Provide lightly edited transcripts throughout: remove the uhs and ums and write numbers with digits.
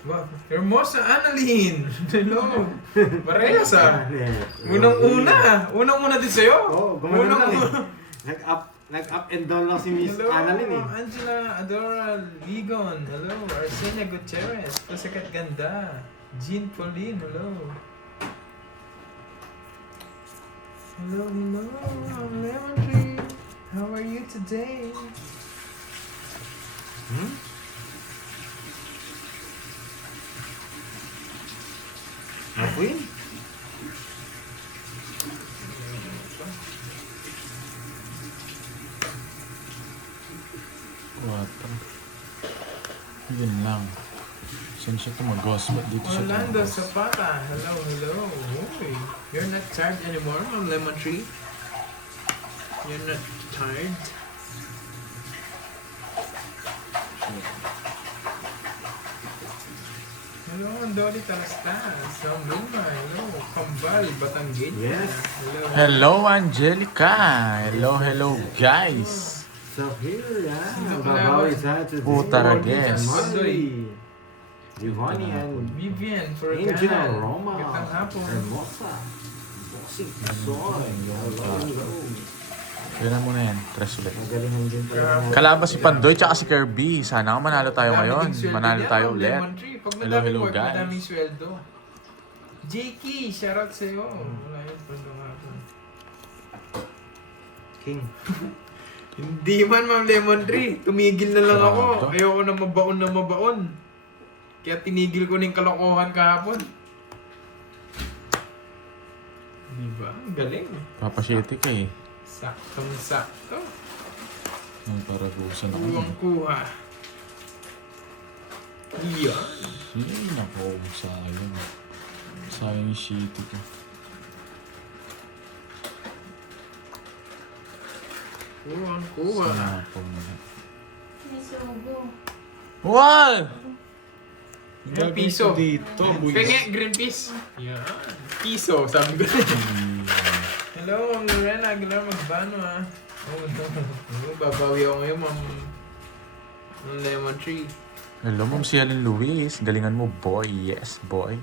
Wow. Hermosa Annalyn! Hello! Parehas ah! Unang-una din sa'yo! Oo, gumano lang eh. Nag-up and down lang si Miss Hello! Annalyn eh. Angela Adora Ligon! Hello! Arsenia Gutierrez! Pasikat ganda! Jean Pauline! Hello! Hello! I'm Lemon Tree! How are you today? Queen? Quatro. Yun lang. Saan siya ito mag-gospel? Dito siya Orlando tumagos. Zapata! Hello! Uy, you're not tired anymore, Ma'am Lemon Tree? You're not tired? Hello, Andoli Tarastas. Sam Luma. Hello, Kambal, Batanggit. Yes. Hello. Hello, Angelica! Hello, guys! So here, Sino babawi kalaban? sa today. Putarages. Monday. Giovanni and Vivian, Furgan. Angel Roma. Gandang hapon. Hermosa. Boxing Soy. Hello. Yun na muna yan. Tres ulit. Magalingan din pala. Kalaban si Pandoy tsaka si Kirby. Sana nga manalo tayo Madaming ngayon. sweldo Manalo niya, tayo Ma'am ulit. Lemon Tree. Pag Hello, madaming work, guys. madaming sweldo. Jakey, shoutout sa'yo. Wala yun, gandang hapon. King. Hindi man, Ma'am Lemon Tree. Tumigil na lang ako. Sarado. Ayoko na mabaon. Kaya tinigil ko ng kalokohan kahapon. Diba? Ang galing. Papashete ka eh. Saktong-sakto. Ang paragusan ako. Kuwang-kuha. Iyan. Ay, nako. Sayang. Sayang yung shitty ko. Kuwang-kuha. Sinapong na. May sugo. Wow! Yan, piso. Dito, boys. Penge, green peas. Yan. Piso, sabi ko. Hello, Ma'am Lorena Aguilar Magbano ah. Oh, no. Babawi ako ngayon, Ma'am Lemon Tree. Hello, Ma'am si Helen Luis. Galingan mo, boy. Yes, boy.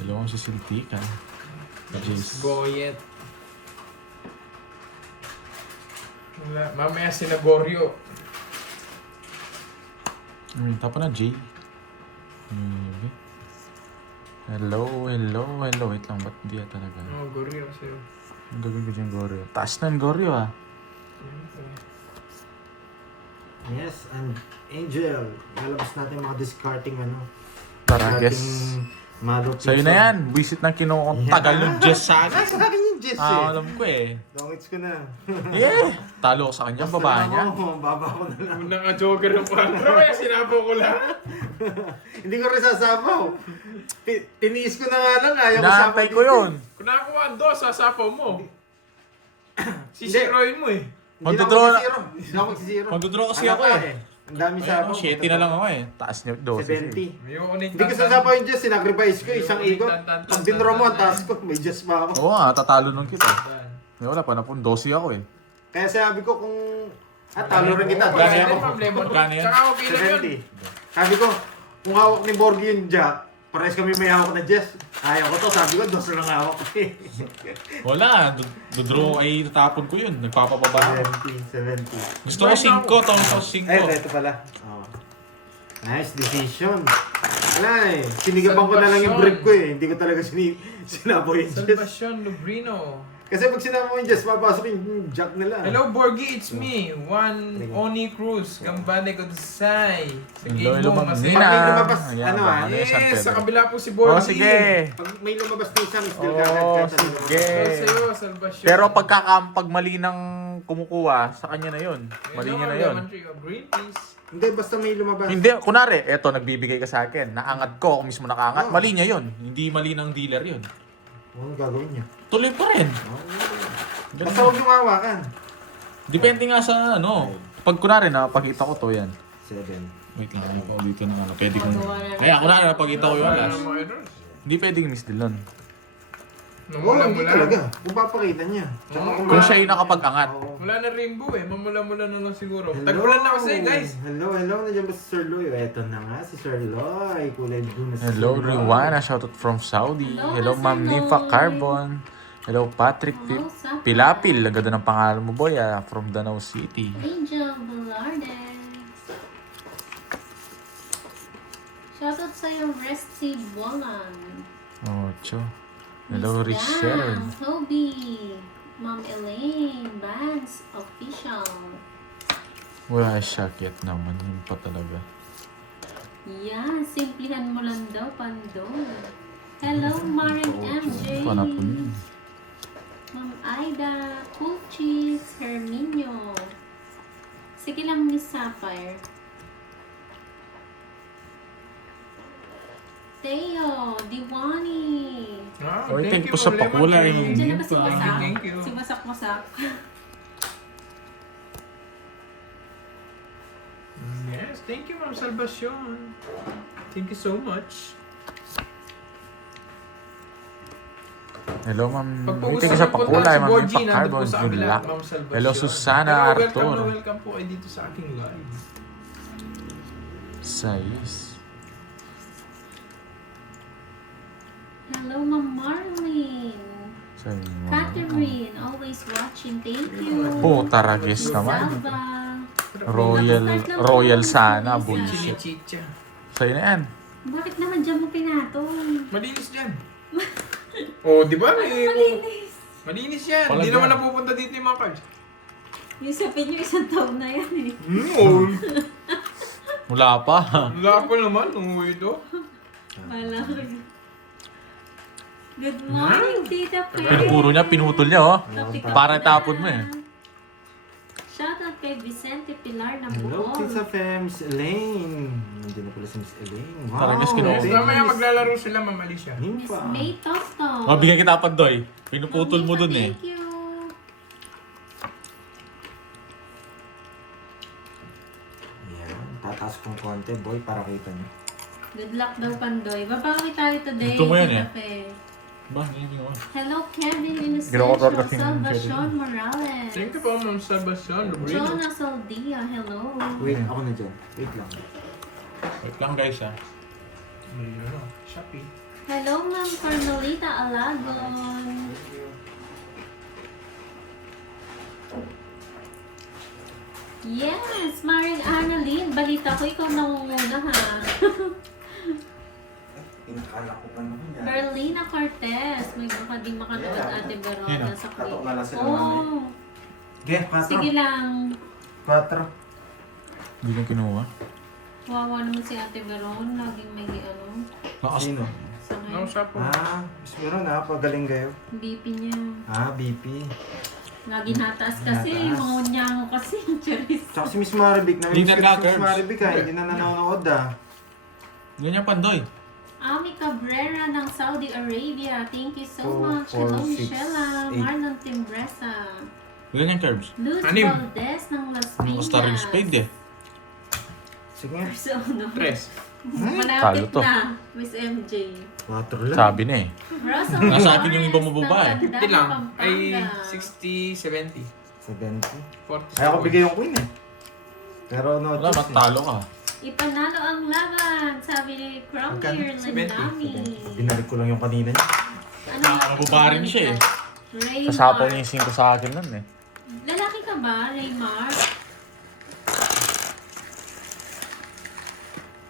Hello, Ma'am si Siltika. Jeez. Goyet. Wala. Mamaya sinaboryo. Tapa na, Jay. Maybe. Hello. Wait lang, ba't di talaga? Oh, goryo sa'yo. Ang gagawin ko dyan, Goryo. Taas na yung Goryo, ah. Yes, and Angel. Lalabas natin mga discarding ano. Tarages. Discarding Mado Sa'yo na yan. Visit ng kinukong tagal ng Jess sa akin. Sa akin yung Jess eh. Alam ko eh. Dongits ko na. Yeah! Talo ko sa kanya, babae niya. Oo, baba ko na lang. Unang nga joker ng 4, kaya sinapo ko lang. Hindi ko rin sasapaw. Tiniis ko na nga lang. Ayaw ko Naantay ko yun. Kung nakakuha ang 2, sasapaw mo. Hindi. Sisiroin mo eh. Hindi na Magdodraw ako na- magsisiro. Hindi ako magsisiro. Magdodraw kasi Ano ako pa eh. Ang dami Ayun, sapaw. shitty na lang ako eh. Taas niya, 12. 70. Ayoko na yung Hindi ko sasapaw yung Jess. Sinacrifice ko. Isang ikot. Pag dinro mo, ang taas ko. May Jess pa ako. Oo nga, tatalo nun kita. May wala pa, napun 12 ako eh. Kaya sabi ko kung... talo rin kita. Magkano Dami yan? ako. Magkano yan? Tsaka okay lang yun. 70. Sabi ko, kung hawak ni Borgie yung Jack, pares kami may hawak na Jess. Ayaw ko to. Sabi ko, 2 lang hawak ko eh. Wala, dodraw ay tatapon ko yun. Nagpapababa ako. 70. Gusto ko 5, tawag ko 5. Ito pala. Oh. Nice decision. Wala eh. Sinigaban ko na lang yung brief ko eh. Hindi ko talaga sinaboy yung Jess. Salvacion Lubrino. Kasi pag sinaboy yung Jess, papasok yung Jack nila. Hello, Borgie, it's me. Oni Cruz, Gambane Godsay. Sa Hello, game hello, mo, Ma'am masaya. Nina. Pag may lumabas, Ayan, ano, baka na yung San Yes, sa Pedro. kabila po si Borgie. Oh, sige. Pag may lumabas na isang still Oh, kagad. sige. Hello sa'yo, Salvacion. Pero pag mali ng kumukuha, sa kanya na yun. Mali niya na yun. Green peas. Hindi, basta may lumabas. Hindi, kunwari, eto, nagbibigay ka sa akin. Naangat ko, ako mismo nakaangat. Mali niya yun. Hindi mali ng dealer yun. Ano gagawin niya? Tuloy pa rin. Basta huwag yung hawakan. Depende nga sa ano. Pag kunwari, napakita ko to yan. 7. Wait lang, ano pa dito na ano. Pwede kong... Kaya kunwari, napakita ko yung alas. Hindi pwedeng misdeal nun. Namula hindi mula. talaga. Kung papakita niya. Tsaka Oo. Kung siya yung nakapag-angat. Oo. Wala na rainbow eh. Mamula-mula na lang siguro. Hello. Tag-ulan na kasi guys. Hello. Nandiyan ba si Sir Loy? Eto na nga si Sir Loy. Kulay blue na si Hello, Sir Loy. Riwana. Shoutout from Saudi. Hello, Hello, Ma'am Sir Nifa Loy. Carbon. Hello, Patrick Hello, Sapa. Pilapil. Ang ganda ng pangalan mo, boy. From Danau City. Angel Velarde. Shoutout sa'yo, Resty Bolan. Ocho. Hello, Miss Richelle. Dam, Toby. Ma'am Elaine, Vance, Official. Wala siya. Yet naman. Yun pa talaga. Yeah, simplihan mo lang daw, Pando. Hello, Maring MJ. Panapon. Ma'am Aida, Cool Cheese, Herminio. Sige lang, Miss Sapphire. Teo, Diwani. Oy, thank you po sa pakulay. Diyan na ba si Thank you, Wasak? thank you. Si Wasak-Wasak. Yes, thank you Ma'am Salvacion. Thank you so much. Hello, Ma'am. Pagpugusan Thank you sa ng punta pakulay, si Ma'am Borgie, Nifa nandun Carbon. po sa Good kabila, luck. Ma'am Salvacion. Hello, Susana Hello, Arturo. welcome po kayo dito sa aking live. Sais. Hello, Ma'am Marlene. Catherine, always watching. Thank you. Po, Taragis naman. Salva. Royal sana, bullshit. Chinichicha. Sa'yo na yan. Bakit naman dyan mo pinatong? Malinis yan. Oh, di ba? Malinis. Malinis yan. Walang Hindi naman yan. napupunta dito yung mga cards. Yung sapin nyo, isang taon na yan eh. Oh, Wala pa. wala pa naman. Umuwi ito. Wala. Good morning, Tita Faye. Pinupuro niya, pinutol niya, oh. Topic Para na. tapon mo eh. Shoutout kay Vicente Pilar ng Hello, Bohol. Tita Fems Elaine. Nandiyan na pala si Miss Elaine. Wow. Taragis kinuha. Yes, thank you, mamaya Miss maglalaro sila, Ma'am Alicia. Miss Nimpa. May Tosto. Oh, bigyan kita pa, Doy. Pinuputol mo dun eh. Thank you. Yan, tataas kong konti, boy, para kita niyo. Good luck daw, Pandoy. Babawi tayo today. Gusto mo yan Tita eh. Faye. Ba, hindi mo. Hello, Kevin Ginawa ko Inocencio. kasi yung Salvacion Morales. Thank you po, Ma'am Salvacion. Jonah Saldia, hello. Wait, ako na dyan. Wait lang. Wait lang, guys, ah. Shopee. Hello, Ma'am Carmelita Alagon. Yes, Maring Annalyn. Balita ko, ikaw nangunguna ha. Inakala ko pa naman yan. Berlina Cortez. May baka di makanood Ate Verona sa Katok clip. na lang sila Oh, Ge, 4. sige lang. 4. Hindi ko kinuha. Wawa naman si Ate Veron. Laging may ano. Sino? Sa No, siya po. Miss Meron pagaling kayo. BP niya. BP. Lagi nataas kasi. Nataas. Mga ko kasi. Charis. Tsaka si Miss Maribik, Hindi na-miss ko na si Miss curbs. Maribik hindi na nanonood Ganyan pa, Doy. Ami Cabrera ng Saudi Arabia. Thank you so 2, much. 4, Hello, 6, Michelle. 8. Marlon Timbresa. Ganyan, Curbs. Luz Anim. Valdez ng Las Ano Piñas. ka starring spade eh. Sige nga. So, no. Tres. Malapit Talo to. na, Miss MJ. 4 lang. Sabi na eh. Russell Nasa akin yung Flores ibang mababae. ng Ganda 50 lang. Pampanga. Ay, 60, 70. 70. 40. Ay, ako bigay yung queen Pero no Wala, choice matalo ka. Ipanalo ang laban, sabi ni Cromwell Magkano? Lindami. Binalik ko lang yung kanina niya. Ano Nakakababa rin siya eh. Raymar. Sasapaw niya yung 5 sa akin nun eh. Lalaki ka ba, Raymar?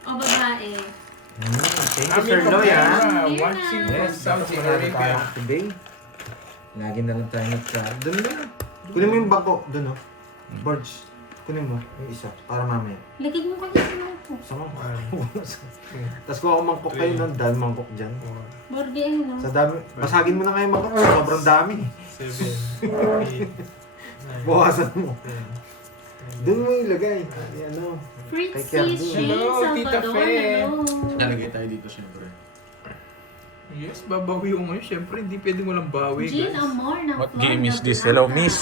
O babae? Thank you, Ami Sir Loy, Watching from Yes, Saudi Saudi Arabia. today. Lagi na lang tayo nagka... Doon na. Kunin mo yung bangko. Doon, no? Birds. Kunin mo yung isa. Para mamaya. Lagay mo kayo sa mga po. Sa mangkok. Tapos kung ako mangkok kayo nun, dahil mangkok dyan. Borgi ano, no? Sa dami. Basagin mo na kayo mangkok. Sobrang dami. 7, 8, 9, Bawasan mo. 10. Doon mo ilagay. Ano. Fritzy Kay Kerdo. Shane Hello, Tita Salvador, Fe. hello. Nalagay tayo dito siyempre. Yes, babawi ko ngayon. Siyempre, hindi pwede walang bawi, Jean guys. Amor ng What Florida game is this? Blanca. Hello, Miss.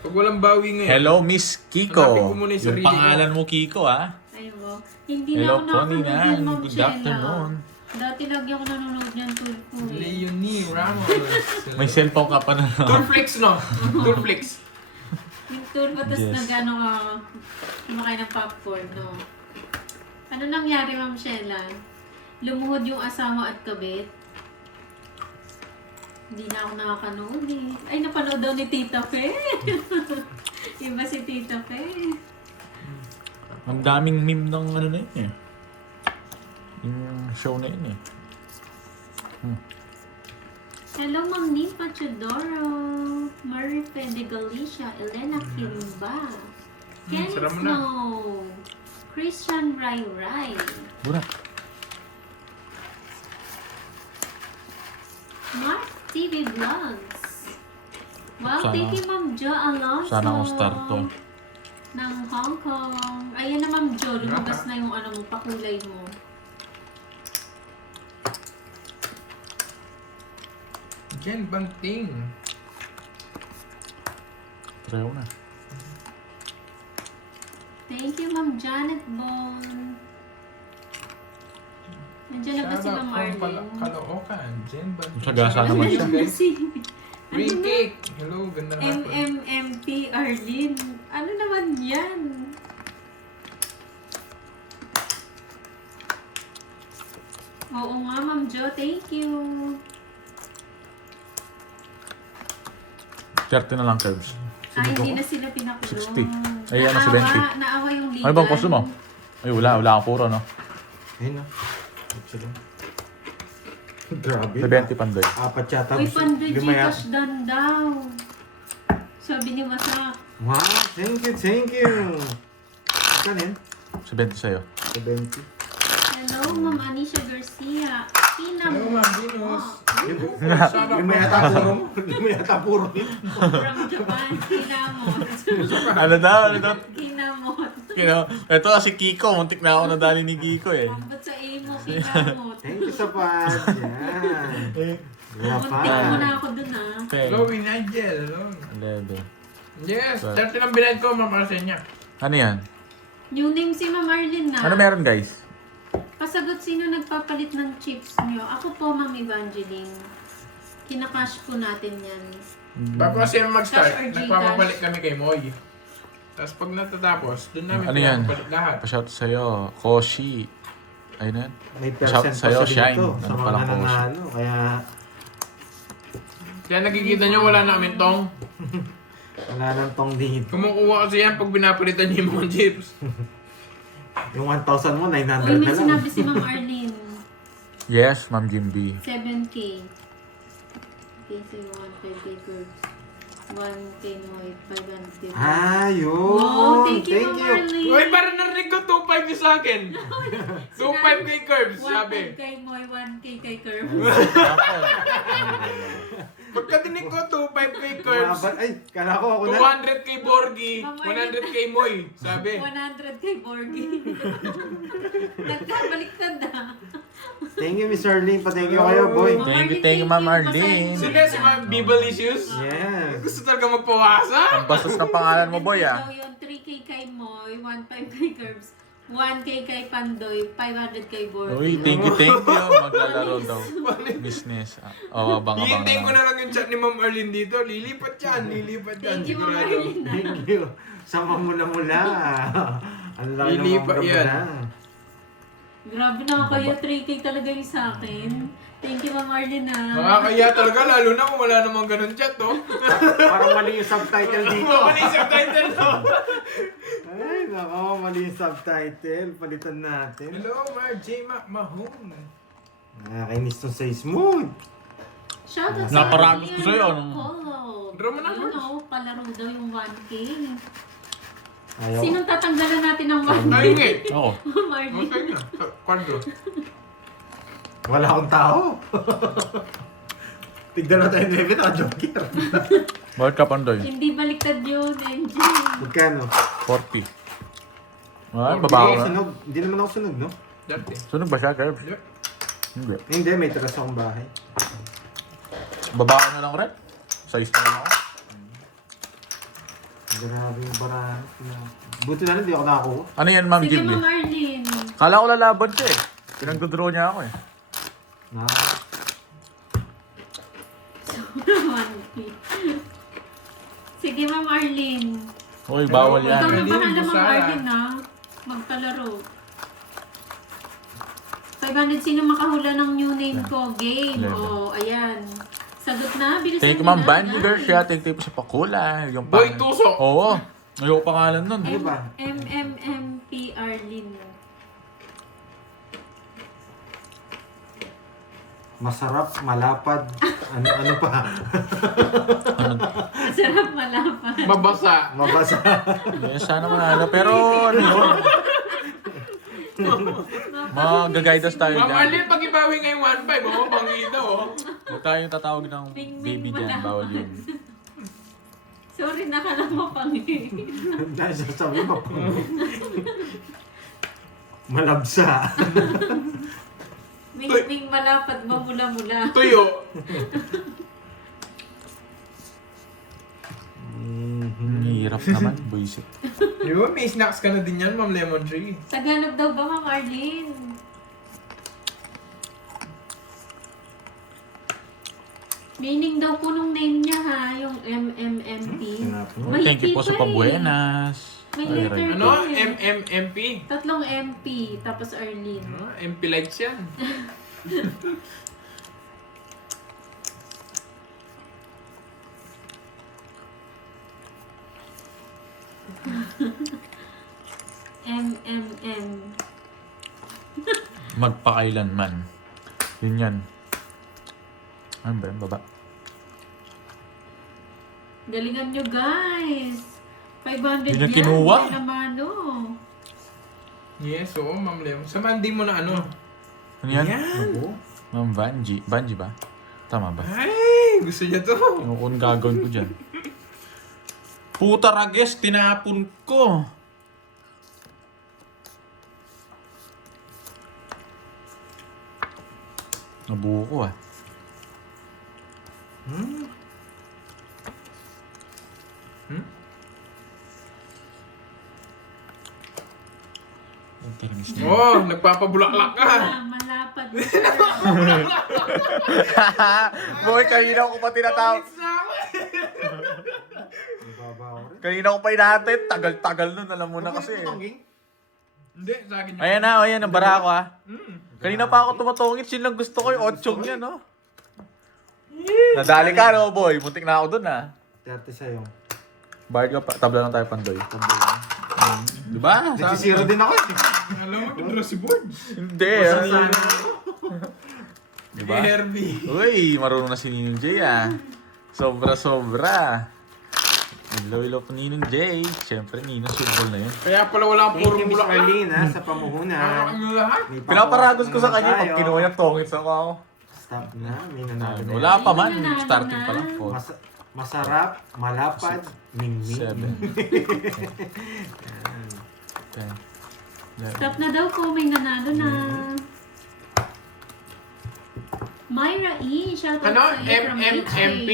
Pag walang bawi ngayon. Hello, Miss Hanapin Kiko. ko muna yung Yung sarili ko. pangalan mo, Kiko, ah. Ayun mo. Hindi Hello na po, ako nakakanood Nina. yun, Ma'am Good Jenna. afternoon. Dati lagi ako nanonood niyan, Tulfo eh. Leonie Ramos. May cellphone ka pa na. Toolflix, no? Toolflix. Yung Tulfo, tapos Yes. nag-ano ka, kumakain ng popcorn, no? Ano nangyari, Ma'am Sheila? Lumuhod yung asawa at kabit? Hindi na ako nakakanood eh. Ay, napanood daw ni Tita Fe. Iba si Tita Fe. Ang daming meme ng ano na yun eh. Yung show na yun eh. Hello, Ma'am Nipa Chodoro, Marife de Galicia, Elena Kimba, Kenneth sarap mo na. Snow, Christian Rai Rai, Burak. Mark TV Vlogs. Wow, Sana- thank you, Ma'am Jo Alonso. Sana ako star to. Ng Hong Kong. Ayan na, Ma'am Jo, lumabas na yung ano mo, pakulay mo. Jen Banting. Try ko na. Thank you, Ma'am Janet Bon. Nandiyan na ba si Ma'am Arlene? Kaloocan. Jen Banting. Sagasa naman siya. Si Free cake. Hello, ganda nga po. MMMP Arlene. Ano naman yan? Oo nga, Ma'am Jo. Thank you. 30 na lang, Curbs. Ay, hindi na sila pinakulong. 60. Ay, ano, 70. Naawa yung ligan. Ano bang costume mo? Ay, wala. Wala akong puro, no? Ayun na. Sila. Grabe. 70 pandoy. Apat yata. Uy, Pandoy Lima yata. Gcash dan daw. Sabi ni Wasak. Wow, thank you, thank you. Saan yan? 70 sa'yo. 70. Hello, Ma'am Anisha Garcia. Hello, Ma'am Venus. Lima yata puro mo. Lima yata puro mo. From Japan. Kinamot. Ano daw? Ano daw? Kinamot. Ito si Kiko. Muntik na ako nadali ni Kiko eh. Ambot sa imo, kinamot. Thank you sa pads. Yan. Wala pa. Muntik mo na ako dun ah. Chloe Nigel. Hello. 11. Yes, 30 lang binayad ko, Ma'am Arsenia. Ano yan? New name si Ma'am Arlene na. Ano meron, guys? Pasagot sino nagpapalit ng chips nyo? Ako po, Ma'am Evangeline. Kinakash po natin yan. Bago kasi mag-start, Cash or Gcash? nagpapapalit kami kay Moy. Tapos pag natatapos, doon namin Ano yan? pinapapalit lahat. Pa-shout sa'yo. Koshi. Ayun na yan. May Shout percent sa'yo, pa siya Shine. dito. Ano Sa mga palang post? nananalo. Kaya Kaya nakikita nyo, wala namin tong. wala nang tong dito. Kumukuha kasi yan pag pinapalitan niyo yung mga chips. Yung 1,000 mo, 900 Uy, na may lang. sinabi si Ma'am Arlene. Yes, Ma'am Jimby. 7K. Okay, so 1K curves. 1K mo, 500. Ah, yun. Wow, thank you, Ma'am Arlene. Uy, parang narinig ko 2.5 yung sa akin. 2.5 kay Curbs, 1K sabi. kay Moy, 1K kay Curve. Pagka dinig ko 2.5 kay Curbs, Ay, kala ko ako na. 200 kay Borgie, 100 kay Moy, sabi. 100 kay Borgie. Nagkabaliktad na. Thank you, Miss Arlene. Pa-thank you kayo, boy. Thank you, Ma'am Arlene. Sino si Ma'am Bibalicious? Yes. Gusto talaga magpawasa? Ang bastos ng pangalan mo, boy, ah. Daw yun, 3K kay Moy, 1.5 kay Curves, 1K kay Pandoy, 500 kay Borgie. Uy, thank you. Maglalaro daw. Business. Abang-abang Hihintayin ko na. na lang yung chat ni Ma'am Arlene dito. Lilipat yan. Thank you, Ma'am Sigurado. Arlene. Thank you. Sama mula-mula. Ang laki ng Lilipat mga yan. mula. Grabe na kayo, 3K talaga yung sa akin. Thank you, Ma'am Arlene ah. Makakaya talaga, lalo na kung wala namang ganun chat, oh. Parang mali yung subtitle dito. Mali yung subtitle, no? Ay, nako, mali yung subtitle. Palitan natin. Hello, Marjay Mahon. Nakakainis tong sa Smooth. Shoutout Naparagos ko sa'yo, Leonardo ano? Polo. Draw mo na, Yun Mars. oh, palaro daw yung 1K. Ayaw. Sinong tatanggalan natin ng 1K? Ayun nga. Oo. Ma'am Arlene. Okay na. Quadro. Wala akong tao. Tignan na tayo ng event, joker. Bakit ka, Pandoy? Hindi baliktad yun, NG. Magkano? 40. Ay, babaw na. Sunog. Hindi naman ako sunog, no? Dati. Sunog ba siya, Curbs? Hindi. Hindi. Hindi, may taras akong bahay. Babaw na lang rin. Size na lang ako. Grabe yung barahan. Buti na lang, di ako nakakuha. Ano yan, Ma'am Sige, Jimmy? Ma'am Arlene. Kala ko lalaban siya eh. Pinagdodraw niya ako eh. Na, Sige, Ma'am Arlene. Uy, bawal Ikaw yan. na bahala, Ma'am Busara. Arlene, ha? Magkalaro. 500, sino makahula ng new name ko? Game. 11. Oh, ayan. Sagot na, bilisan Thank you, mo Ma'am na. Bandy Garcia. Thank you po sa pakula. Yung Boy pangalan. Tusok. Oo. Ayoko pangalan nun. Ano ba? MMMP Arlene. Masarap, malapad, ano pa? Masarap malapan. Mabasa. Mabasa. Yes, sana manalo. Pero ano yun? Mag-guide us tayo Ma'am dyan. Arlene, pag ibawi ngayong 1.5, oh, pangita, oh. Huwag tayong tatawag ng Bing, baby bing, dyan. wala. Bawal yun. Sorry, nakala mo pangin. Dahil sasabi mo, malabsa. Ming malapad mo mula-mula. Tuyo. Ang hirap naman, buisit. Di ba, may snacks ka na din yan, Ma'am Lemon Tree. Tagalog daw ba, Ma'am Arlene? Meaning daw po nung name niya ha, yung MMMP. Thank you po sa pabuenas. May Ay, letter right. Ano? eh. MMMP. Tatlong MP, tapos Arlene. Ano? MP lights yan. MMM. Magpakailanman. Yun yan. Ano ba yun? Baba. Galingan nyo guys. 500 Yun yan. ang kinuha. Hindi naman Yes, oo, Ma'am Lemon. Sa Monday mo na ano. Ano yan? Oo. Ma'am Vanji. Vanji ba? Tama ba? Ay, gusto niya to. Yung kung gagawin ko dyan. Puta rages, tinapon ko. Nabuo ko ah. Ang tarmis niya. Oh, nagpapabulaklak ka. Malapad. Boy, kanina ko pa tinatawag. Babaw rin. Kanina ko pa inahatid. Tagal-tagal nun. Alam mo na kasi. Hindi, sa akin yun. Ayan na, ayan. Nabara ako ah. Kanina pa ako tumatungit. Yun lang gusto ko yung 8 niya, no? Nadali ka, no, boy? Muntik na ako dun ah. 30 sa'yo. Bayad ka pa. Tabla lang tayo pandoy. Tabi lang. Diba? Nagsisiro din ako eh. Alam mo, pinro si Board. Hindi. Diba? Herbie. Uy, marunong na si Ninong J ah. Sobra-sobra. Hello po Ninong J. Siyempre, Ninong football na yun. Kaya pala wala Thank puro you, Miss bulaklak. Arlene, ha, sa pamuhunan. Ano lahat? May Pinaparagos ko sa papawas kanya naman pag tayo. kinuha niya tongits ako. Stop na, may nanalo na Wala yan. pa man. Ay, nanalo Starting na. pa lang. Masarap, malapad, mingming. 7. 10. Stop na daw po, may nanalo na. Myra E, shoutout Ano? sa iyo from MMMP?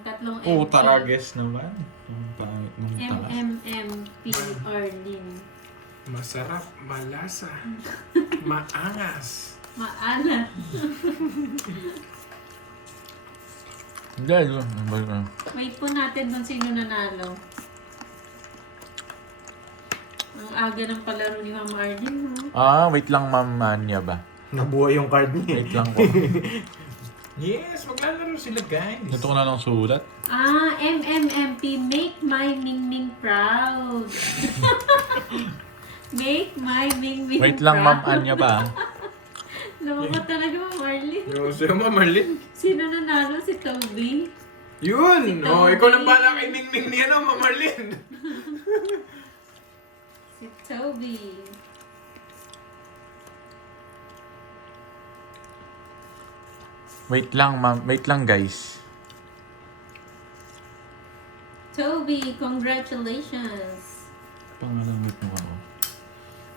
Tatlong MP. Oh, tarages naman. Yung pangit nung taas. MMMP Arlene. Masarap, malasa, maangas. Maalat. Hindi, yun. Wait po natin kung sino nanalo. Ang aga ng palaro ni Ma'am Arlene, ha? Wait lang, Ma'am Anya ba? Nabuhay yung card niya. Wait lang ko. Yes, maglalaro sila guys. Ito ko na lang sulat. MMMP, make my Ming proud. Make my Ming Wait proud. lang, Ma'am Anya ba? Lumabot talaga, Ma'am Arlene. Yo, sa'yo, Ma'am Marlene. Sino nanalo? Si Toby? Yun! Oh, ikaw nang bala kay Ming niya, no, Ma'am Marlene. Si Toby. Wait lang, Ma'am. Wait lang, guys. Toby, congratulations. Pangalan mo ako.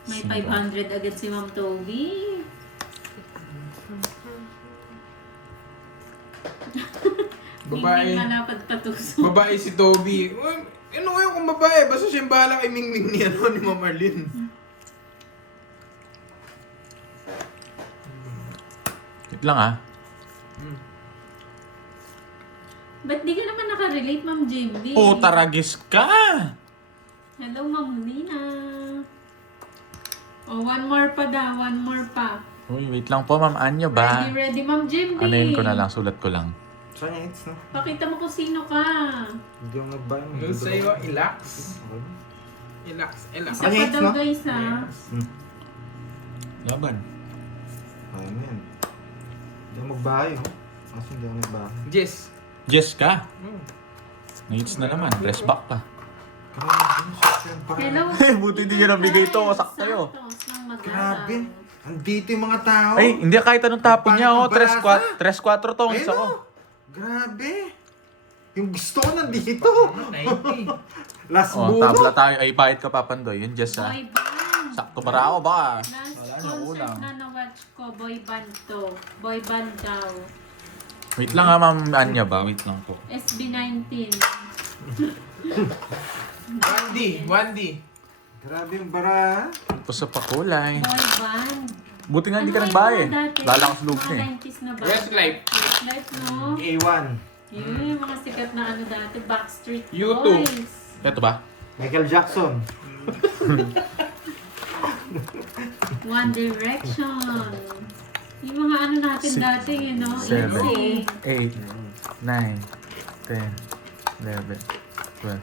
May Sino ba? 500 agad si Ma'am Toby. Babae. Hindi malapad patuso. Babae si Toby. Ano ngayon kung babae? Basta siyang bahala kay Ming niya, no, ni Ma'am Marlene. lang ah. Ba't di ka naman nakarelate, Ma'am JB? Oh, taragis ka! Hello, Ma'am Lina. Oh, one more pa daw, one more pa. Uy, wait lang po, Ma'am Anya ba? Ready, Ma'am JB. Anuhin ko na lang, sulat ko lang. Saan hits, no? Pakita mo kung sino ka. Hindi ako nagbayang. Doon sa'yo, ilax. Ilax. Isa Ano pa hits, daw, no? guys, ha? Laban. Ayun na yan. Hindi ako magbahay, oh. Kasi hindi ako nagbahay. Jess. Yes ka. Oh. Hits na naman, press back pa. Grabe, shit yan. Hello. Buti di nyo nabigay ito, sakto yun. Santos ng Magatang. Grabe. Andito yung mga tao. Ay, hindi kahit anong tapon niya, oh. Paano ba? 3-4 to, hits Ayun, ako. oh. Grabe. Yung gusto ko nandito. 90. Last Oh, bulo. tabla tayo. Ay, pahit ka papandoy. Yun, Jess ah. Boy band. Sakto ba ako ba? Last Wala na, concert ulang. na na-watch ko, boy band to. Boy band daw. Wait lang ha, Ma'am Anya ba? Wait lang po. SB19. 1D. Grabe yung bara. Tapos sa pakulay. Boy band. Buti nga hindi ka Ano nagbahay yung eh. mga dati? Lalakas loob Mga niya eh. 90s na ba? Westlife. Westlife, no? A1. Yun, yung mga sikat na ano dati, Backstreet U2. Boys. Ito ba? Michael Jackson. One Direction. Yung mga ano natin dati, you know, 7, insane. 8, 9, 10, 11, 12.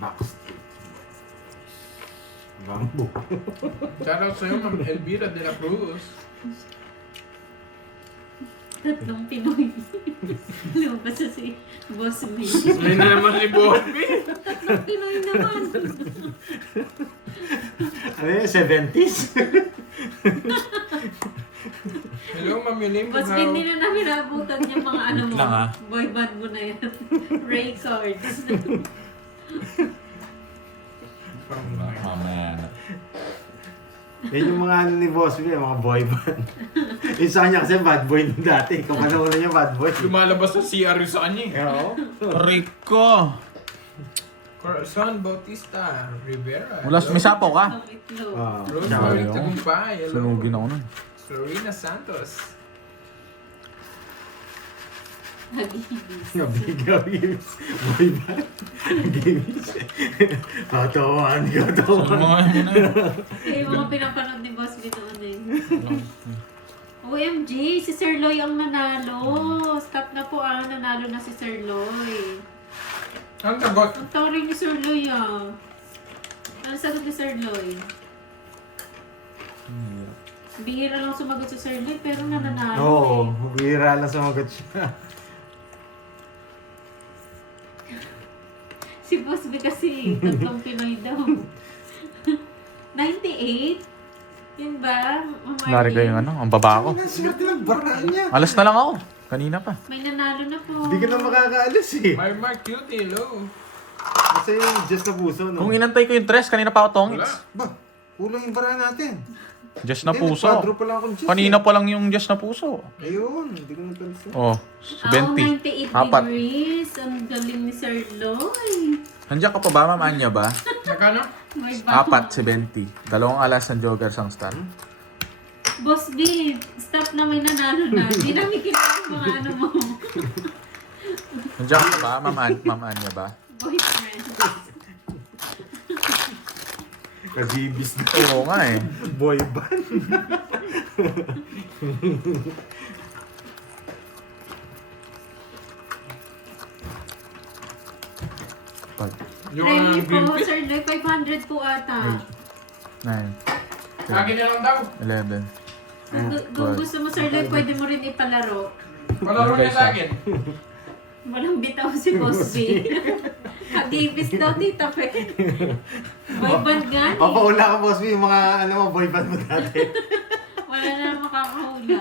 Backstreet. Bamboo. Shoutout sa'yo, Ma'am Elvira de la Cruz. Tatlong Pinoy. Lumabas na si Boss B. May na naman si Bobby. Tatlong Pinoy naman. Ano yun? 70s? Hello, Ma'am Yulim. Boss B, hindi na namin naabutan yung mga ano mo. Lang, ah. Boy band mo na yan. Records. Mamaya na. Yan yung mga ano ni Boss B, mga boy band. Yung sa kanya kasi bad boy nung dati. Kapanaw na niya bad boy. Lumalabas sa CR yung sa kanya eh. Oo. Rico! Corazon Bautista Rivera. Wala, may sapaw ka? Ang itlog. Ah. Rosemary Ayaw. Tagumpay. Hello. Sunugin ako nun. Florina Santos. Hagibis. Gabi-gabi. Boy band. Games. Katawan. Saan mo nga yun na yun? Kaya yung mga pinapanood ni Boss B noon eh. OMG, si Sir Loy ang nanalo. Stop na po nanalo na si Sir Loy. Ang tagot. Ang tawarin ni Sir Loy ah. Ano sagot ni Sir Loy? Bihira lang sumagot si Sir Loy pero nananalo Oo. eh. Bira lang sumagot siya. Si Boss B kasi, tatlong Pinoy daw. 98? Yun ba? Lari ko yung ano, ang baba ko. Ang swerte ng baraan niya. Alas na lang ako. Kanina pa. May nanalo na po. Hindi ka na makakaalis eh. My Mark Cutie. Hello. Kasi yung Diyos na puso, no? Kung inantay ko yung tres, kanina pa ako tongits. Wala. Ba, kulang yung baraan natin. Diyos na Hindi, puso. nagkwadro pa lang akong Diyos Kanina pa lang yung Diyos na puso. Ayun, hindi ko napansin. Oh, 20. 98 Apat. degrees. Ang galing ni Sir Loy. Nandiyan ka pa ba, Ma'am Anya ba? Nakano? May bago. 4, 70. Dalawang alas ng Joggers ang star. Boss B, stop na, may nanalo na. Hindi namin kilala yung mga ano mo. Nandiyan ka ba, Ma'am Anya ba? Boyfriend. Kazibis na. Oo nga eh. Boy band. Yung Remy green po, fish. Sir Loy, 500 po ata. 9, Akin na lang daw. 11. Kung gusto mo, Sir Loy, pwede mo rin ipalaro. Palaro niya sa akin. Walang bitaw si Boss B. Hagibis daw, Tita Pe. Boyband nga eh. Papaula ka, Boss B, yung mga ano mo, boy band mo dati. Wala na makakahula.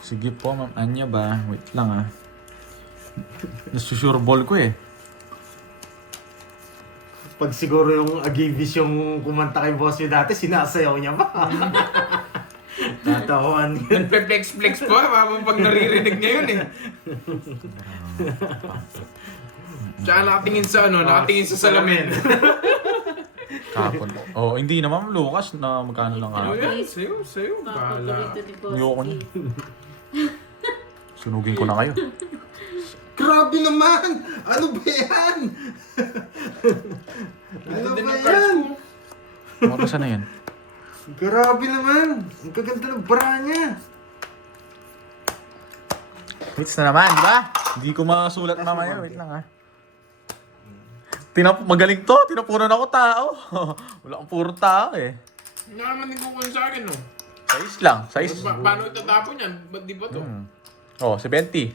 Sige po, Ma'am Anya ba? Wait lang ah. Nasusureball ko eh. Pag siguro yung Agibis yung kumanta kay Boss B dati, sinasayaw niya pa. Tatawan yun. Nagpe-flex-flex pa. Habang pag naririnig niya yun eh. Tsaka nakatingin sa ano, nakatingin sa salamin. Kapon po. Oh, hindi naman Lucas na magkano lang Ano nga. yan? Sa'yo. Bahala. Paborito ni Boss Ayoko B. na. Sunugin ko na kayo. Grabe naman! Ano ba yan? Ano Ganda ba ng cards yan? ko. Ano na yan? Grabe naman! Ang kaganda ng bra niya! Hits na naman, di ba? Hindi ko masulat mamaya. Wait lang ha. Magaling to. Tinapunan ako tao. Wala akong puro tao eh. Hindi naman din kukunin sa akin, no? Size lang. Size. Paano itatapon yan? Ba't di ba to? Oh, 70.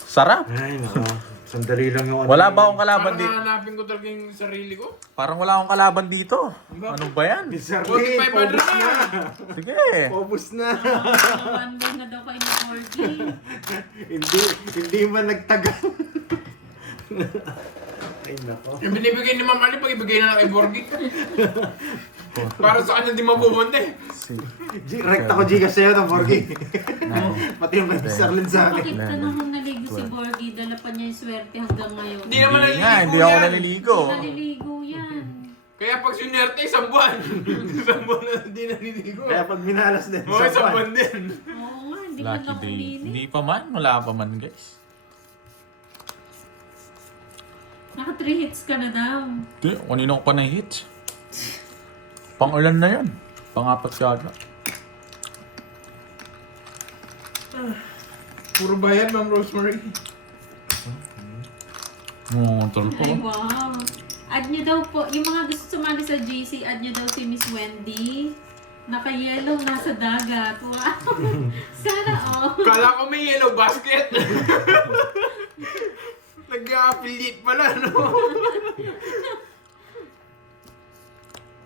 Sarap. Ay, nako. Sandali lang yung Wala ba akong kalaban Parang dito? hahanapin ko talaga yung sarili ko. Parang wala akong kalaban dito. Ano ba yan? Bizarre, 45 paubos na. na! Sige. Paubos na! One na daw kayo ni Borgie. hindi man nagtagal. Ay, nako. Yung binibigay ni Ma'am Ali, pag ibigay na lang kay Borgie. Para sa kanya di mapupunta eh. Rekta ko Gcash sa'yo ng Borgie. Pati yung may Sarlin sa Bakit akin. ka nung naligo si Borgie, dala pa niya yung swerte hanggang ngayon. Hindi naman Hindi nga, naliligo hindi ako yan. naliligo. Naliligo yan. Kaya pag sinerte, isang buwan. Isang buwan na hindi naliligo. Kaya pag minalas din, Oo, isang buwan din. Oo nga, hindi man Lucky lang day. kumili. Hindi pa man. Wala pa man guys. Naka 3 hits ka na daw. Hindi, kanina ko pa na-hits. Pang-ulan na yan. Pang-apat yata. Puro bayan, Ma'am Rosemary. Motor ko. Ay, wow. Add nyo daw po, yung mga gusto sumali sa GC, add nyo daw si Miss Wendy. Naka-yellow, nasa dagat. Wow. Sana all. Kala ko may yellow basket. Nag-affiliate pala, no?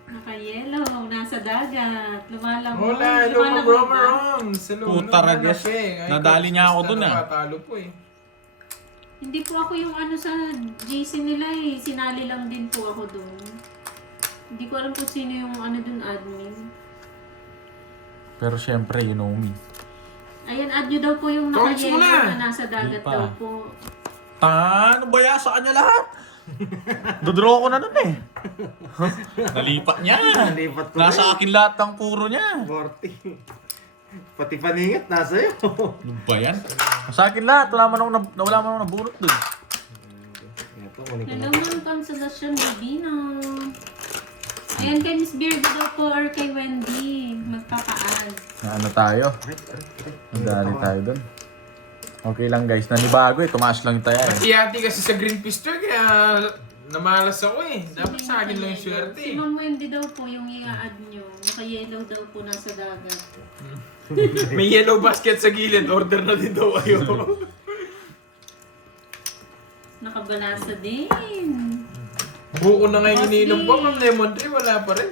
Naka-yellow, nasa dagat. Lumalamon. Wala, hello, Ma'am Romeroms. Hello, Puta, Rages. Nadali niya ako dun, ah. Nakatalo po eh. Hindi po ako yung ano sa GC nila eh. Sinali lang din po ako doon. Hindi ko alam kung sino yung ano doon admin. Pero syempre, you know me. Ayan, add nyo daw po yung Coach mo naka-yellow na. na nasa dagat Di pa. daw po. Ano ba yan? Sa kanya lahat? Dodraw ko na nun eh. Nalipat niya. Nalipat ko Nasa akin lahat ng puro niya. 40. Pati paningit, nasa iyo. Ano ba yan? Sa akin lahat. Wala man akong nabunot dun. Ito, kunin ko Hello, na. Ma'am Consolation Bibino. Ayan, kay Miss Beard daw po or kay Wendy. Magpapaan. Ano tayo? Nadali tayo dun. Okay lang guys. Nanibago eh. Tumaas lang yung taya eh. Hati-hati kasi sa Green Pister, kaya namalas ako eh. Dapat sa akin lang yung swerte Si eh. Ma'am Wendy daw po yung i-add nyo. Naka-yellow daw po nasa dagat. May yellow basket sa gilid, order na din daw kayo. Nakabalasa din. Buko na ngayon Boss ininom B. ko, Ma'am Lemon Tree, wala pa rin.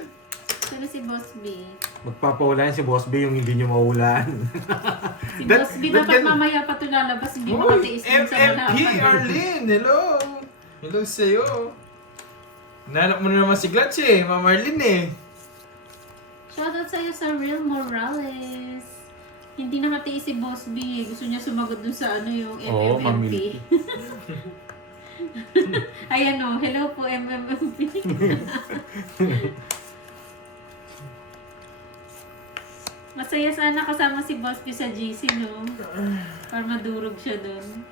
Sino si Boss B? Magpapahulaan si Boss B yung hindi nyo mahulaan. Si That- Boss B that dapat can- mamaya pa ito lalabas. Hindi Uy, makatiis din sa FFP, malapan. Arlene, hello! Hello sa'yo. Nanap mo na naman si Glatch eh, Ma'am Arlene eh. Shoutout sa'yo sa Real Morales. Hindi nakatiis si Boss B. Gusto niya sumagot dun sa ano yung Oo, MMMP. mamili. Ayan o, hello po MMMP. Masaya sana kasama si Boss B sa GC, no? Para madurog siya dun.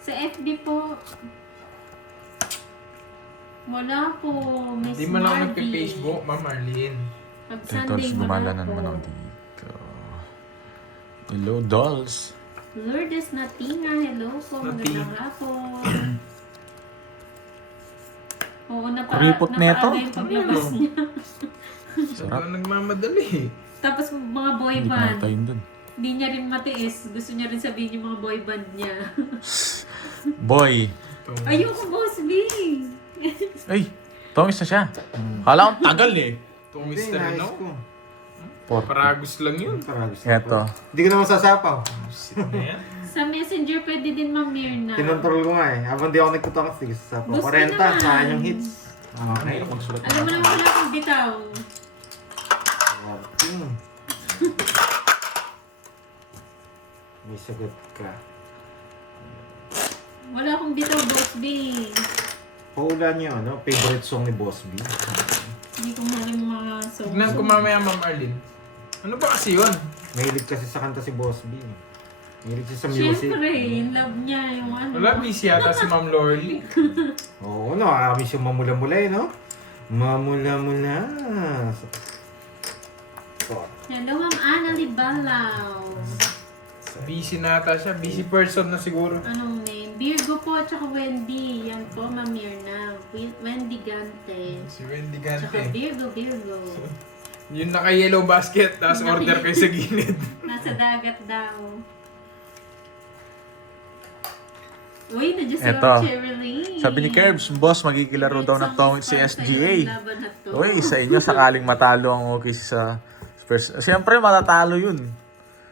Sa FB po, wala po, Miss Hindi man ako Marby. nagpe-Facebook, Ma'am Arlene. Pag Ito, Sunday, wala gumalanan po. mo lang dito. Hello, dolls. Lourdes Natina, hello po, magandang hapon. Oo, Kuripot neto. napaaga yung paglabas niya. Sarap nagmamadali. Tapos mga boy Hindi pa band, natayin dun. hindi niya rin matiis. Gusto niya rin sabihin yung mga boy band niya. Boy. Ayoko, Boss B! Ay, tongis na siya. Kala ko tagal eh. Itong Hindi, Mr. nais No? ko. Paragos lang yun. Paragos. Eto. Hindi ko naman sasapaw. Sit na yan. Sa messenger, pwede din Mirna. Kinontrol ko nga eh. Habang di ako nagtutok, sige sasapaw. Gusto 40, naman. saan yung hits. Okay. Alam mo naman wala akong bitaw. 40. May sagot ka. Wala akong bitaw, Boss B. Paulan niyo, ano, favorite song ni Boss B. Hindi ko mahal yung mga songs. Tignan ko mamaya, Ma'am Arlene. Ano ba kasi yun? Mahilig kasi sa kanta si Boss B. Mahilig siya sa music. Siyempre, in love niya yung ano. Wala, busy yata si Ma'am Lorly. Oo, nakakamiss yung mamula-mula eh, no? Mamula-mula. So, Hello, Ma'am Ana Libalaw. Busy nata siya. Busy person na siguro. Anong name? Virgo po, tsaka Wendy. Yan po, Ma'am Mirna. Wendy Gante. Si Wendy Tsaka Gante. Virgo. Yung naka-yellow basket, tapos order kayo sa gilid. Nasa dagat daw. Uy, nandiyan si Eto. Cherilyn. Sabi ni Kerbs, boss, magkikilaro daw ng Tongit si SGA. Laban na to. Uy, sa inyo sakaling matalo ang OKC sa Spurs. Siyempre, matatalo yun.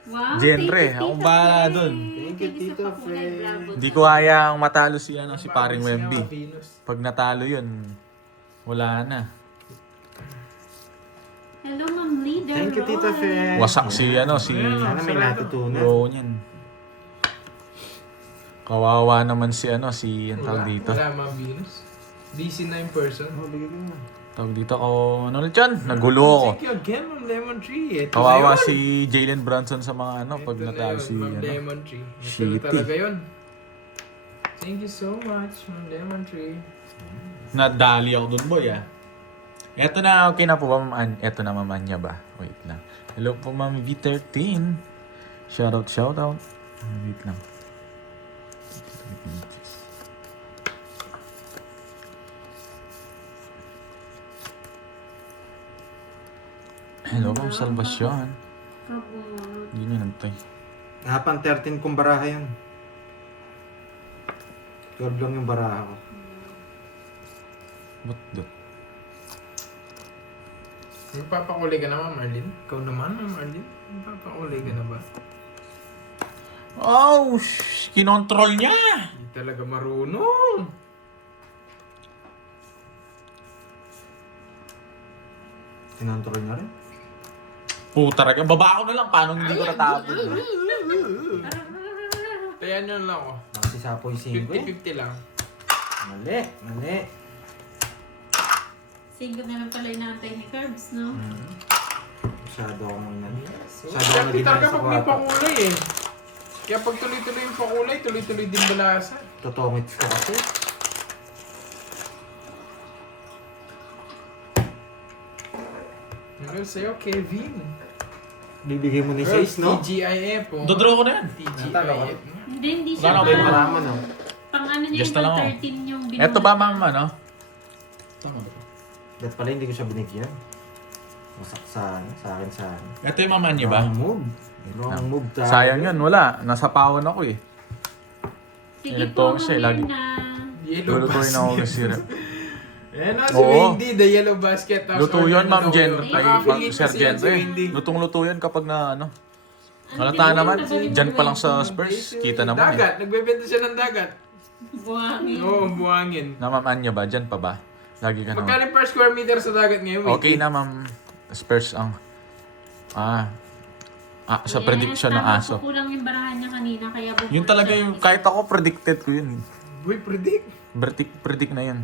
Wow, Genre, thank you, akong Tita bahala Faye. dun. Thank you, sa Tita pakulay, Faye. bravo Hindi daw. ko hayang matalo si paring Wemby. Venus. Pag natalo yun, wala na. Hello, Ma'am Leader. Thank you, Tita Faye. Wasak si Sana may natutunan. bro niyan. Kawawa naman si ang tawag dito. Wala, Ma'am Venus. Busy na in person. Oh, bigyan mo. Tawag dito ako, ano ulit yan? Nagulo ako. Thank you again, Ma'am Lemon Tree. Ito Kawawa na yun. si Jalen Brunson sa mga pag Ito na natalo yun, si Ma'am Lemon Tree. Ito na Shitty. talaga yun. Thank you so much, Ma'am Lemon Tree. Nadali ako dun, boy, ah. Eto na, okay na po ba, Ma'am? Eto na, Ma'am Anya ba? Wait lang. Hello po, Ma'am V13. Shoutout. Wait lang. Hello, Ma'am Salvacion. Kabunot. Hindi nyo nantay. Hapang 13 kong baraha yan. 12 lang yung baraha ko. What the? Magpapakulay ka na, Ma'am Arlene? Ikaw naman, Ma'am Arlene? Magpapakulay ka na ba? Oh, kinontrol niya! Hindi talaga marunong. Tinontrol niya rin. Puta rin. Baba ko na lang. Paano hindi ko natapon? Kaya nyo lang ako. Nakasisapoy 5 eh. 50-50 lang. Mali. Single na lang pala inaantay ni Curbs, no? Masyado akong inan. So, Masyado akong happy talaga naging pag may pakulay eh. Kaya pag tuloy-tuloy yung pakulay, tuloy-tuloy din balasa. Totongits ko kasi. Ano sa'yo, Kevin? Bibigay mo ni 6, no? TGIF po. Dodraw ko na yan. TGIF. Hindi siya Wala na, Wala wala pang, mo, no? pang ano niya Just na lang yung ako. 13 yung binuhat. Eto ba, Ma'am, ano? Dapat pala hindi ko siya binigyan. Masak sa akin sa Ito yung Ma'am Anya ba? Wrong move. Wrong move tayo. Sayang yun, wala. Nasapawan ako eh. Sige Ito po, siya, lagi. na. Yellow Lulutuin ako basket. ng syrup. Ayan na, si Oo. Wendy, the yellow basket. Tapos Luto yun, order na Ma'am daw Jen. yun. Ay, Nakaka-affiliate Sir kasi yan Jen. si Wendy. Lutong-luto yan kapag na ano. Ano Halata din naman. yung gagawin Diyan mo, pa lang sa Wendy? Spurs. Si Kita naman eh. Dagat, nagbebenta siya ng dagat. Buhangin. Oo, buhangin. Na Ma'am Anya ba? Diyan pa ba? Lagi ka Magkano naman. per square meter sa dagat ngayon? Okay na, Ma'am. Spurs ang... sa Yes, prediction ng tama aso. po, kulang yung barahan niya kanina, kaya bumulot Yun talaga siya yung... ng Kahit ako, predicted ko yun. Uy, predict. Predict na yun.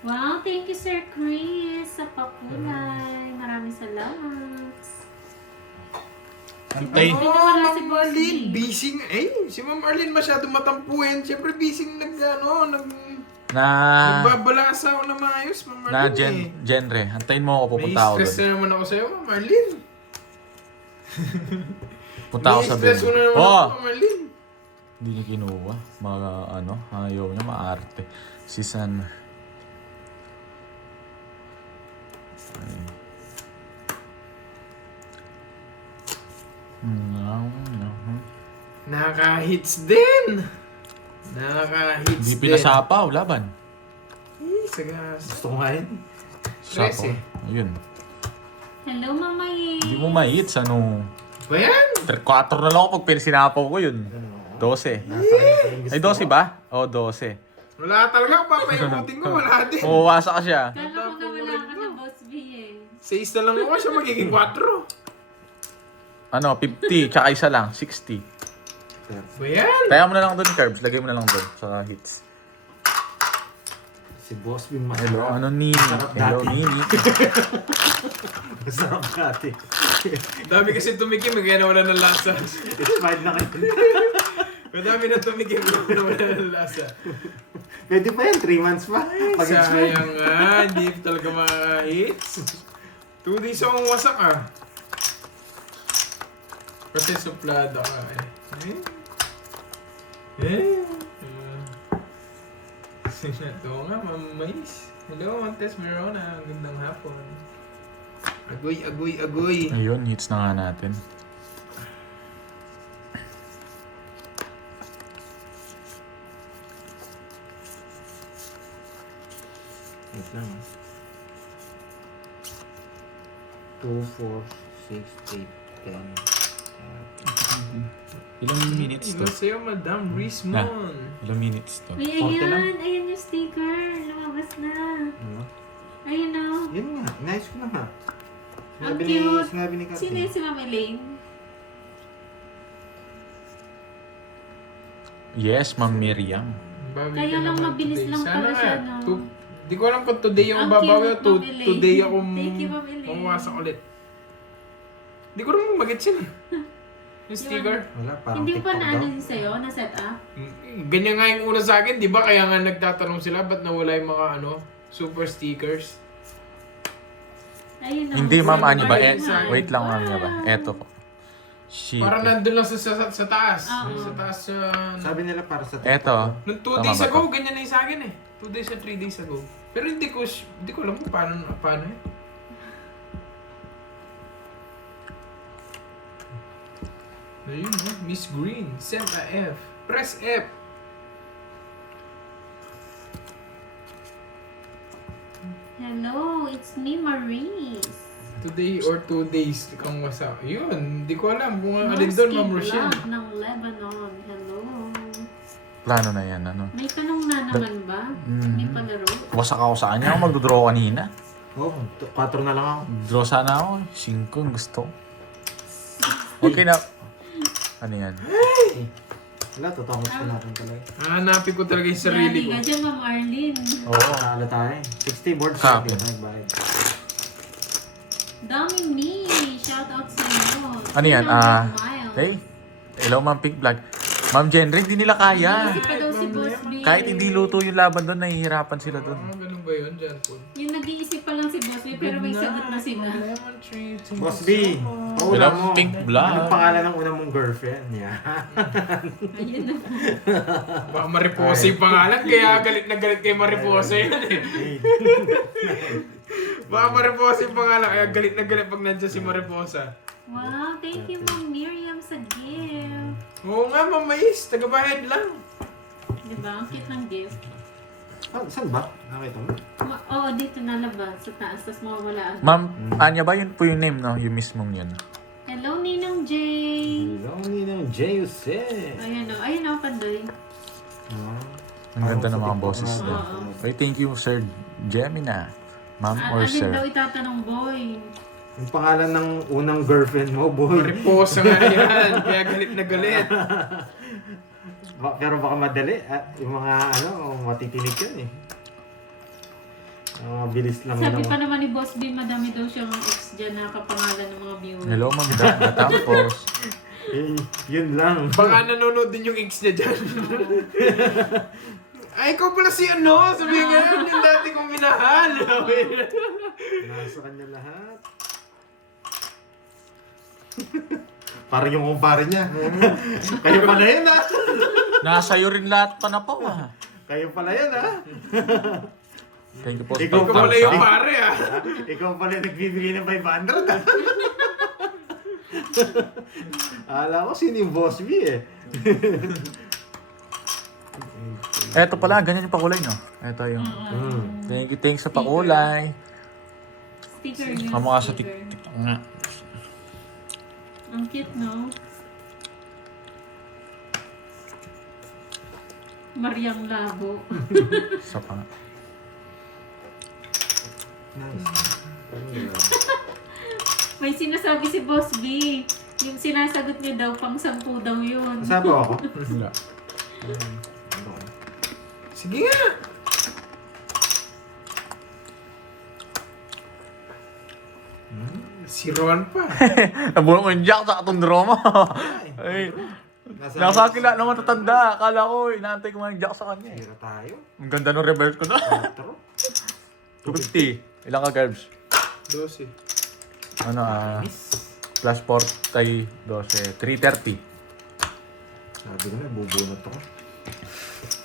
Wow, thank you Sir Chris sa pakulay. Maraming salamat. Antay. Oo, Wala si Ma'am Boss Arlene, D. busy. Si Ma'am Arlene masyadong matampuhin. Siyempre, busy Na... nagbabalasa ako na maayos, Ma'am Na Arlene. genre. Antayin mo ako, May pupunta ako stress doon. na naman ako sa'yo, Ma'am Arlene. Punta ako sa May stress ko na naman Oh! ako, Ma'am Arlene. Hindi niya kinuha. Mga ayaw niya, maarte. Si San. Nakaka-hits din. Nakaka-hits Hindi din. pinasapaw, laban. Sagas. Gusto ko nga yun. Stress Sapaw. eh. Ayun. Hello, Mama Ye. Hindi mo ma-hits, ano. Ba yan? 4 na lang ako pag pinsinapaw ko yun. 12. Nasa akin Ay, 12 ba? O, 12. Wala talaga. Papaikutin ko. Wala din. Umuwasa ka siya. Kala ko na wala ka na, Boss B eh. 6 na lang ako. Siya magiging 4. Ano, 50, tsaka isa lang, 60. Ba yan? Kaya mo na lang doon, Curbs. Lagay mo na lang doon sa hits. Si Boss Bing Hello, masarap. ano Nini? Sarap Hello, dati. Nini. Masarap dati. Dami kasi tumikim, kaya nawala ng lasa. Expired na kayo. Madami na tumikim, nawala ng lasa. Pwede pa yan, 3 months pa. Pag-expired. Sayang nga, hindi talaga makaka-hits. 2 days akong wasak ah. Kasi suplada ka eh. Ito nga, Ma'am Mais. Hello, Montes Verona. Gandang hapon. Agoy, agoy, agoy. Ayun, hits na nga natin. Wait lang. 2, 4, 6, 8, 10. Ilang minutes to? Ino sa'yo, Madam Rismon. Ilang minutes to? Ay, 40 lang. ayan. Ayan yung sticker. Lumabas na. Ano? Ayun o. Yun nga, nice ko na nga. Ang cute. Sinabi ni Kathy. Sino yung si Ma'am Elaine? Yes, Ma'am Miriam. Bawi Kaya ka lang naman mabilis today. lang Sana pala nga, siya, no? Di ko alam kung today yung Ang babawi o cute, Ma'am Elaine. today ako Thank you, Ma'am Elaine. mawasak ulit. Di ko naman magets yun. Yung sticker. Wala, parang Hindi pa TikTok na daw. ano din sa'yo? Na set up? Ganyan nga yung una sa akin, di ba? Kaya nga nagtatanong sila, ba't nawala yung mga super stickers? Ayun o. Hindi, Ma'am Anya ba? Ayun, Wait lang, Ma'am Anya ba? Eto po. Shit. Parang nandun lang sa taas. Oo. Sa taas, Sabi nila para sa Eto. nung 2 Tama days ba ago, to? ganyan na yung sa akin eh. 2 days or 3 days ago. Pero hindi ko alam kung paano eh. Ayun no, Miss Green, send a F. Press F. Hello, it's me, Maurice. Today or 2 days kang wasak. Yun, hindi ko alam kung alin doon, Ma'am Rochelle. Vlog ng Lebanon. Hello. Plano na yan, ano? May tanong na naman ba? Mhm. May palaro? Wasak ako sa kanya. Ako magdodraw kanina. Oh, 4 na lang ako. Draw sana ako. 5 ang gusto. Okay na. Ano yan? Wala, totoo pa natin pala. Hanapin ko talaga yung sarili Dali ko. ka dyan, Ma'am Arlene. Oo. Talo tayo. 60 boards Kapon. natin. Nagbayad. Dami me. Shout out sa inyo. Ano yan? 300 miles. Hey. Hello, Ma'am Pink Vlog. Ma'am Jenry, hindi nila kaya. Nag-iisip pa daw si Boss B. Kahit hindi luto yung laban doon, nahihirapan sila doon. Ganun ba yun, John Paul? Yung nag-iisip pa lang si Boss B, pero may sagot na sila. Lemon tree, thank Boss you B, so much. paula Hello, mo. Pink Vlog. Anong pangalan ng una mong girlfriend? Yeah. Ayun na. Baka Mariposa yung pangalan, kaya galit na galit kay Mariposa yan eh. Baka Mariposa yung pangalan, kaya galit na galit pag nandiyan si Mariposa. Wow, thank you, Ma'am Miriam, sa gift. Oo nga, Ma'am Mais, tagabayad lang. Diba? Ang cute ng gift. Saan ba? Nakita mo? Oo, dito nalabas sa taas, tapos mawawala. Ma'am, Anya ba yun po yung name, no? Yung mismong yun. Hello, Ninong J. Hello, Ninang Jose. Ayun o, Pandoy. Ang ganda ng mga boses niya. Oo. Okay, thank you, Sir Gemina. Ma'am or Alin Sir? daw itatanong, boy? Yung pangalan ng unang girlfriend mo, boy. Mariposa nga yan, kaya galit na galit. Pero baka madali. Yung mga matitinig yun eh. Bilis lang Sabi yun. pa naman ni Boss B, madami daw siyang ex dyan na kapangalan ng mga viewers. Hello, Ma'am Natapos. Yun lang. Baka nanonood din yung ex niya dyan. Ay, ikaw pala si ano, sabihin nga yun, yung dati kong minahal. Nasa kanya lahat. Parang yung kumpare niya. Kayo pala yun ah. Nasa iyo rin lahat pa na po, ah. Kayo pala yun ah. Thank you po. Ikaw Ikaw pala yung pare ah. Ikaw pala yung nagbibigay ng 500 ah. Alam ko sino yung Boss B eh. Eto pala, ganyan yung pakulay, no? Eto yung... Thanks sa pakulay. Sticker yun. Kamukha sa sticker. TikTok nga. Ang cute, no? Mariang Labo. Sa pa nga. Nice. May sinasabi si Boss B. Yung sinasagot niya daw, pang 10 daw yun. Sabi ako. Wala. Sige nga. Si Ron pa. Nabuno ko yung jack sa katong drama. Ay, nasa akin na naman tatanda. Akala ko, inaantay ko nga yung jack sa kanya. Hira tayo. Ang ganda ng reverse ko na. 4. 250. Ilang ka, Garbs? 12. Ano, plus 4 tay 12. 330. Sabi ko na, bubunot ako.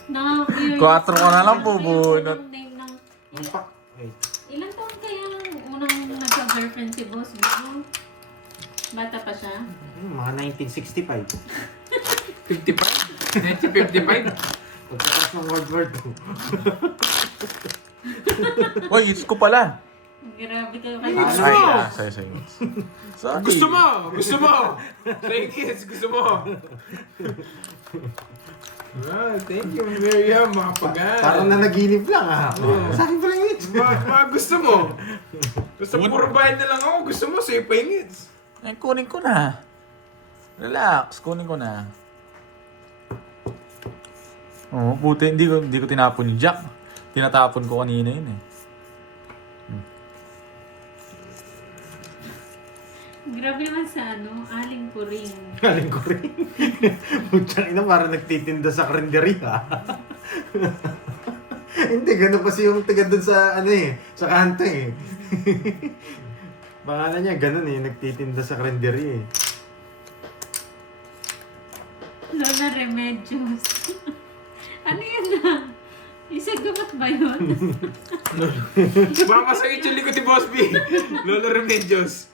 Nakaka-curious. 4 ka na lang, Ano bubunot. yung name ng... Ang pak. Ay, Ilang taon kaya unang nagka-girlfriend si Boss Big? Bata pa siya? mga 1965. 55? 1955? Pagkakas ng World War II. Uy, it's ko pala. Grabe kayo Ay, kasi. gusto mo? Sa'yo. Sorry. Gusto mo! Gusto mo! Thank you, gusto mo! Ah, thank you, Miriam, mga pagan. Parang nanaginip lang ah. Oo. Sa akin pala yung hits. Mga gusto mo. Basta puro bayad na lang ako. Gusto mo, sa'yo pa yung hits. Ay, kunin ko na. Relax, kunin ko na. Oo, buti. Hindi ko tinapon yung jack. Tinatapon ko kanina yun eh. Grabe naman sa aling puring. Galing ko rin. Mutsang ina, parang nagtitinda sa karinderya. Hindi, gano'n kasi yung taga doon sa, sa kanto eh. Pangalan niya, gano'n eh, nagtitinda sa karinderya eh. Lola Remedios. Ano yun na? Isagamot ba yun? Baka masakit yung likod ni Boss B. Lola Remedios.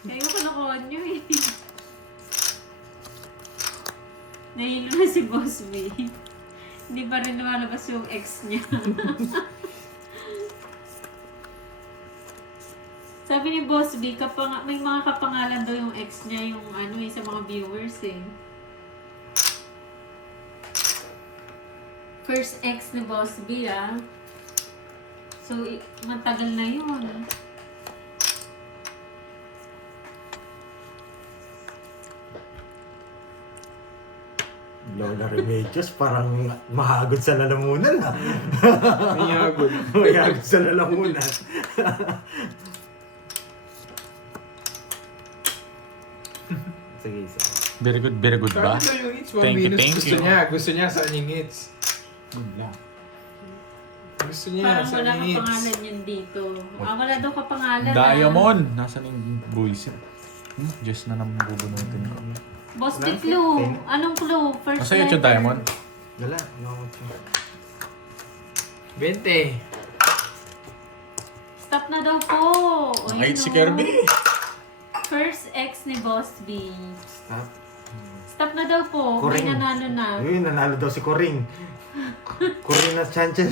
Kayo kalokohan nyo eh. Nahilo na si Boss B. Hindi pa rin lumalabas yung ex niya. Sabi ni Boss B, may mga kapangalan daw yung ex niya, yung sa mga viewers eh. First ex ni Boss B So, matagal na yun. Lola Remedios, parang mahagod sa lalamunan ah. Niyagod. Mahagod sa lalamunan. Sige, sige. Very good ba? Sabi ko yung hits, Thank you, thank gusto you. Gusto niya sa kanyang hits. Gusto niya Parang sa wala kanyang hits. kapangalan yun dito. Wala daw kapangalan. Diamond! Nasaan yung buwisit? Just na naman bubunutin ko. Boss B, clue. Anong clue? First Nasa yung diamond? Wala, no. 20. Stop na daw po. Ay, si Kirby! First ex ni Boss B. Stop. Stop na daw po. May Coring. nanalo na. Ayun, nanalo daw si Coring. Coring na Sanchez.